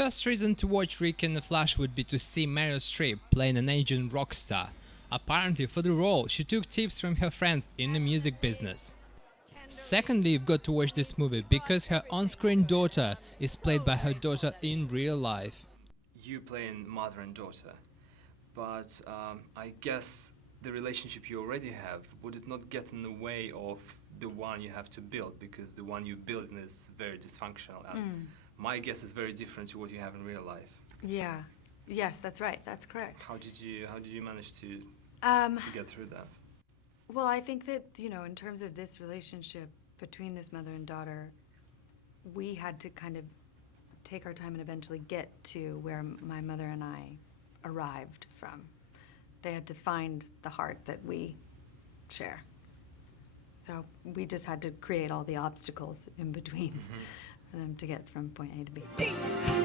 First reason to watch Rick in the Flash would be to see Meryl Streep playing an Asian rock star. Apparently, for the role, she took tips from her friends in the music business. Secondly, you've got to watch this movie because her on-screen daughter is played by her daughter in real life. You playing mother and daughter, but I guess the relationship you already have, would it not get in the way of the one you have to build, because the one you build is very dysfunctional, and my guess is very different to what you have in real life. Yeah. Yes, that's right. That's correct. How did you manage to get through that? Well, I think that, in terms of this relationship between this mother and daughter, we had to kind of take our time and eventually get to where my mother and I arrived from. They had to find the heart that we share. So we just had to create all the obstacles in between for them to get from point A to B.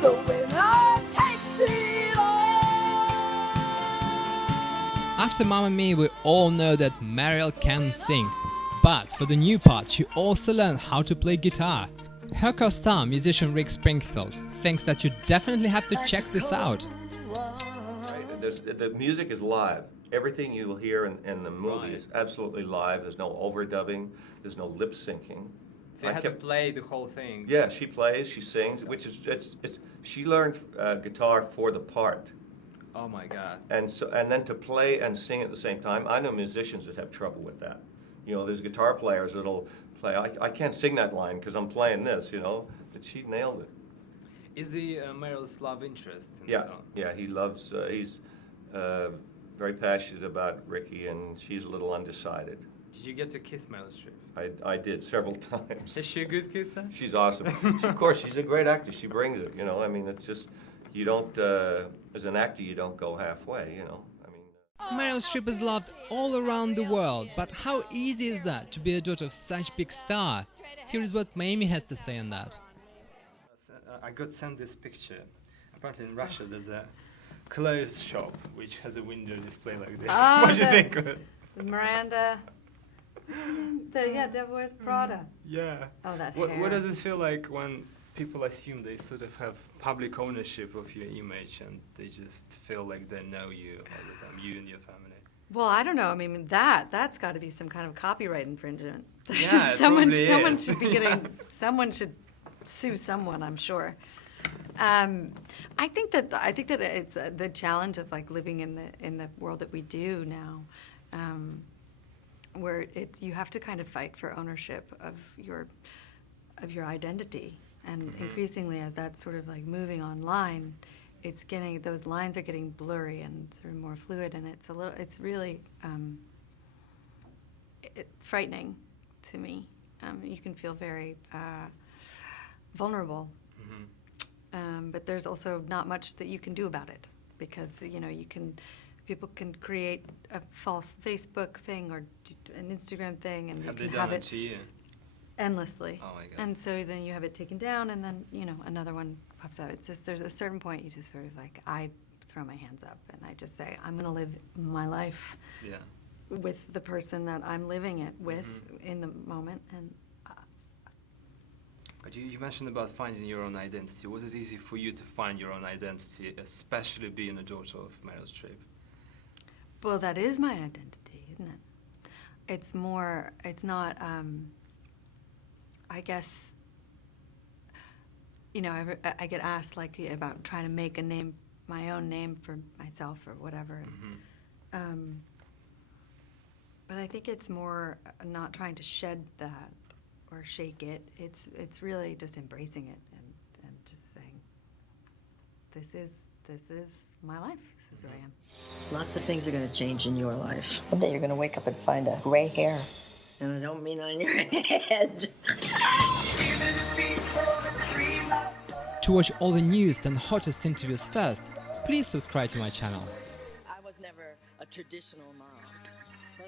The winner takes it all. After Mamma Mia, we all know that Meryl can sing. But for the new part, she also learned how to play guitar. Her co-star, musician Rick Springfield, thinks that you definitely have to check this out. The music is live. Everything you will hear in the movie is absolutely live. There's no overdubbing. There's no lip syncing. So you had to play the whole thing. Yeah, she plays, she sings, which is she learned guitar for the part. Oh my God. And then to play and sing at the same time. I know musicians that have trouble with that. There's guitar players that'll play. I can't sing that line because I'm playing this. But she nailed it. Is he Meryl's love interest in the Yeah, film? yeah. He loves. He's very passionate about Ricky, and she's a little undecided. Did you get to kiss Meryl Streep? I did several times. Is she a good kisser? She's awesome. Of course, she's a great actress. She brings it. I mean, it's just you don't. As an actor, you don't go halfway. Meryl Streep is loved all around the world, but how easy is that to be a daughter of such big star? Here is what Mamie has to say on that. I got sent this picture. Apparently in Russia there's a clothes shop which has a window display like this. Oh, What do you think of it? Miranda. Devil Wears Prada. Yeah. Oh, that hair. What does it feel like when people assume they sort of have public ownership of your image and they just feel like they know you all the time, you and your family? Well, I don't know. I mean, that's got to be some kind of copyright infringement. Yeah, it someone probably is. should be getting. Someone should sue someone, I'm sure. I think that it's the challenge of living in the world that we do now, where you have to kind of fight for ownership of your identity, and increasingly as that's sort of moving online, those lines are getting blurry and sort of more fluid, and it's really frightening to me. You can feel very vulnerable. But there's also not much that you can do about it, because people can create a false Facebook thing or an Instagram thing, and Have you they can have done it it to you? endlessly. Oh my God. And so then you have it taken down, and then another one pops out. It's just there's a certain point you just sort of I throw my hands up and I just say I'm going to live my life Yeah. with the person that I'm living it with in the moment. And But you mentioned about finding your own identity. Was it easy for you to find your own identity, especially being a daughter of Meryl Streep? well, that is my identity, isn't it? It's not, I guess, I get asked about trying to make my own name for myself or whatever. But I think it's more not trying to shed that or shake it. It's really just embracing it and just saying, this is my life. This is who I am. Lots of things are going to change in your life. Someday you're going to wake up and find a gray hair. And I don't mean on your head. To watch all the newest and hottest interviews first, please subscribe to my channel. I was never a traditional mom.